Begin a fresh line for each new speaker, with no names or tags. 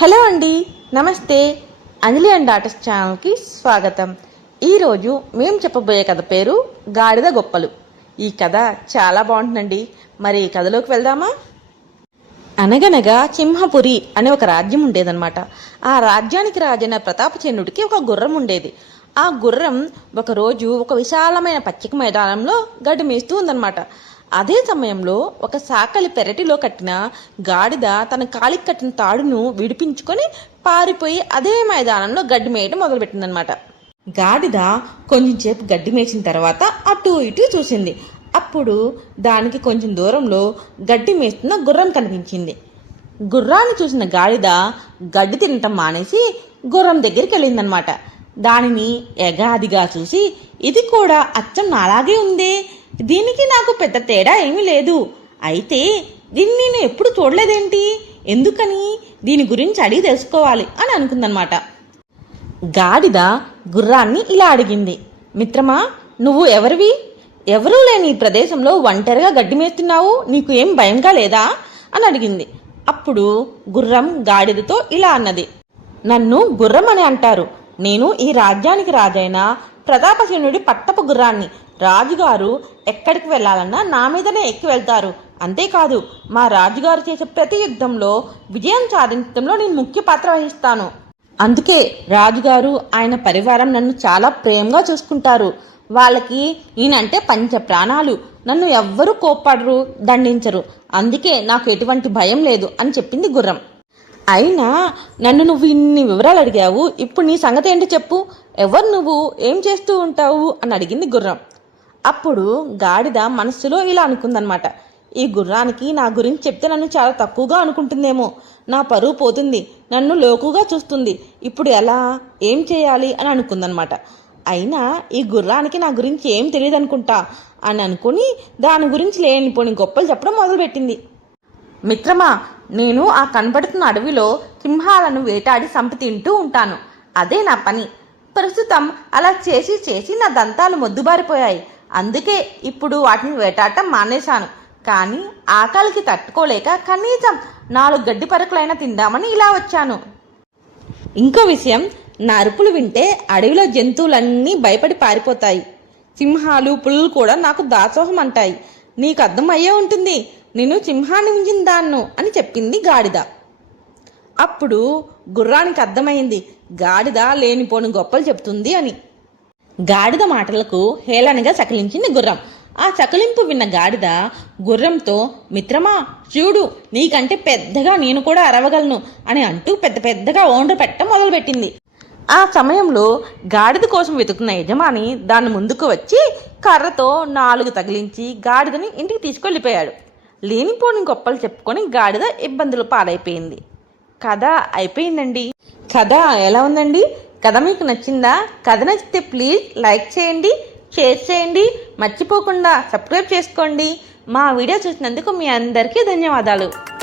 Hello అండి నమస్తే. అంజలి and artist ఛానల్కి స్వాగతం. ఈరోజు మేము చెప్పబోయే కథ పేరు గాడిద గొప్పలు. ఈ కథ చాలా బాగుంటుందండి. మరి ఈ కథలోకి వెళ్దామా? అనగనగా సింహపురి అనే ఒక రాజ్యం ఉండేదన్నమాట. ఆ రాజ్యానికి రాజైన ప్రతాపచంద్రుడికి ఒక గుర్రం ఉండేది. ఆ గుర్రం ఒకరోజు ఒక విశాలమైన పచ్చిక మైదానంలో గడ్డి మేస్తూ ఉందన్నమాట. అదే సమయంలో ఒక సాకలి పెరటిలో కట్టిన గాడిద తన కాలికి కట్టిన తాడును విడిపించుకొని పారిపోయి అదే మైదానంలో గడ్డి మేయడం మొదలుపెట్టిందనమాట గాడిద కొంచెం సేపు గడ్డి మేసిన తర్వాత అటు ఇటు చూసింది. అప్పుడు దానికి కొంచెం దూరంలో గడ్డి మేస్తున్న గుర్రం కనిపించింది. గుర్రాన్ని చూసిన గాడిద గడ్డి తినటం మానేసి గుర్రం దగ్గరికి వెళ్ళిందనమాట దానిని ఎగాదిగా చూసి ఇది కూడా అచ్చం నాలాగే ఉందే. దీనికి నాకు పెద్ద తేడా ఏమీ లేదు. అయితే దీన్ని నేను ఎప్పుడు చూడలేదేంటి? ఎందుకని? దీని గురించి అడిగి తెలుసుకోవాలి అని అనుకుందనమాట. గాడిద గుర్రాన్ని ఇలా అడిగింది. మిత్రమా నువ్వు ఎవరివి? ఎవరూ లేని ఈ ప్రదేశంలో ఒంటరిగా గడ్డి మేస్తున్నావు. నీకు ఏం భయంగా లేదా? అని అడిగింది. అప్పుడు గుర్రం గాడిదతో ఇలా అన్నది. నన్ను గుర్రం అని అంటారు. నేను ఈ రాజ్యానికి రాజైన ప్రతాపసేనుడి పట్టపు గుర్రాన్ని. రాజుగారు ఎక్కడికి వెళ్ళాలన్నా నా మీదనే ఎక్కి వెళ్తారు. అంతేకాదు మా రాజుగారు చేసే ప్రతి యుద్ధంలో విజయం సాధించడంలో నేను ముఖ్య పాత్ర వహిస్తాను. అందుకే రాజుగారు ఆయన పరివారం నన్ను చాలా ప్రేమగా చూసుకుంటారు. వాళ్ళకి ఈయనంటే పంచ ప్రాణాలు. నన్ను ఎవ్వరూ కోప్పడరు దండించరు. అందుకే నాకు ఎటువంటి భయం లేదు అని చెప్పింది గుర్రం. అయినా నన్ను నువ్వు ఇన్ని వివరాలు అడిగావు ఇప్పుడు నీ సంగతి ఏంటో చెప్పు. ఎవరు నువ్వు? ఏం చేస్తూ ఉంటావు? అని అడిగింది గుర్రం. అప్పుడు గాడిద మనస్సులో ఇలా అనుకుందనమాట. ఈ గుర్రానికి నా గురించి చెప్తే నన్ను చాలా తక్కువగా అనుకుంటుందేమో. నా పరువు పోతుంది నన్ను లోకుగా చూస్తుంది. ఇప్పుడు ఎలా? ఏం చేయాలి? అని అనుకుందనమాట. అయినా ఈ గుర్రానికి నా గురించి ఏం తెలియదు అనుకుంటా అని అనుకుని దాని గురించి లేనిపోని గొప్పలు చెప్పడం మొదలుపెట్టింది. మిత్రమా నేను ఆ కనబడుతున్న అడవిలో సింహాలను వేటాడి సంపి తింటూ ఉంటాను. అదే నా పని. ప్రస్తుతం అలా చేసి చేసి నా దంతాలు మొద్దుబారిపోయాయి. అందుకే ఇప్పుడు వాటిని వేటాడటం మానేశాను. కానీ ఆకలికి తట్టుకోలేక కనీసం నాలుగు గడ్డి పరకులైనా తిందామని ఇలా వచ్చాను. ఇంకో విషయం నా అరుపులు వింటే అడవిలో జంతువులన్నీ భయపడి పారిపోతాయి. సింహాలు పులులు కూడా నాకు దాసోహం అంటాయి. నీకు అర్థమయ్యే ఉంటుంది. నేను సింహాన్ని మించిన దాన్ను అని చెప్పింది గాడిద. అప్పుడు గుర్రానికి అర్థమైంది గాడిద లేనిపోని గొప్పలు చెప్తుంది అని. గాడిద మాటలకు హేళనగా సకిలించింది గుర్రం. ఆ సకిలింపు విన్న గాడిద గుర్రంతో మిత్రమా చూడు నీకంటే పెద్దగా నేను కూడా అరవగలను అని అంటూ పెద్ద పెద్దగా ఓండ్రు పెట్టడం మొదలుపెట్టింది. ఆ సమయంలో గాడిద కోసం వెతుకున్న యజమాని దాని ముందుకు వచ్చి కర్రతో నాలుగు తగిలించి గాడిదని ఇంటికి తీసుకెళ్ళిపోయాడు. లేనిపోని గొప్పలు చెప్పుకొని గాడిద ఇబ్బందులు పాలైపోయింది. కథ అయిపోయిందండి. కథ ఎలా ఉందండి? కథ మీకు నచ్చిందా? కథ నచ్చితే ప్లీజ్ లైక్ చేయండి షేర్ చేయండి మర్చిపోకుండా సబ్స్క్రైబ్ చేసుకోండి. మా వీడియో చూసినందుకు మీ అందరికీ ధన్యవాదాలు.